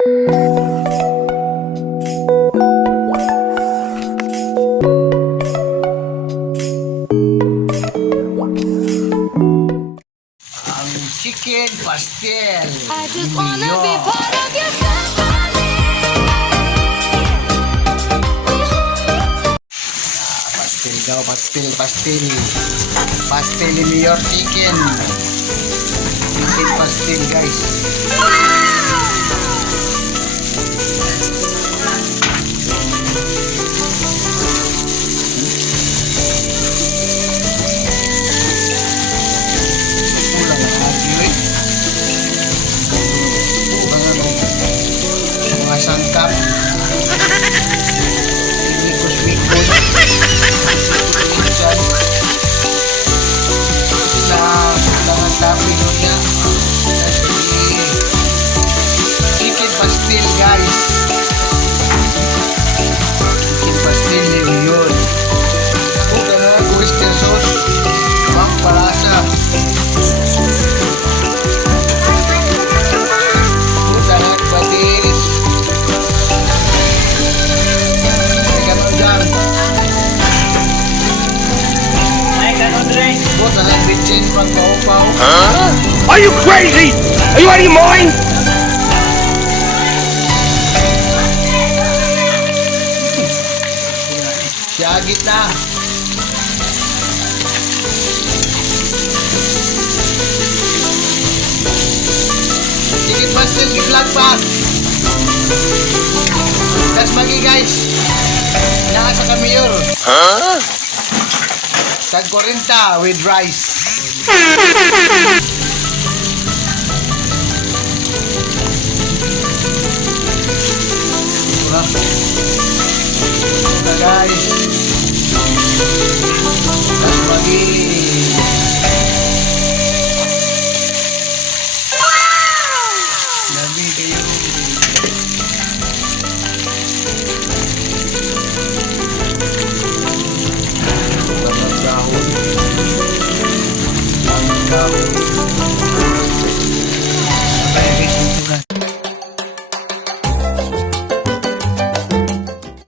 Ang chicken pastel. I just wanna be part of your symphony. Pastel daw, pastel, pastel. Pastel ni Mayor Chicken. Chicken pastel, guys. Mga sangkap. Mikos-mikos. Diyan. Kailangan tapin nun niya. Chicken pastel, guys. Chicken pastel yun. Kailangan oyster sauce. Pampalasa. Kailangan patis. Are you crazy? Are you out of your mind? Siyagit na. Chicken pastel, i-vlog pa. That's magi, guys. Nakasa kami yun. Tag 40 with rice. Ura. Ura, guys. That's magi. Dami kayo. Dahon. Dahon.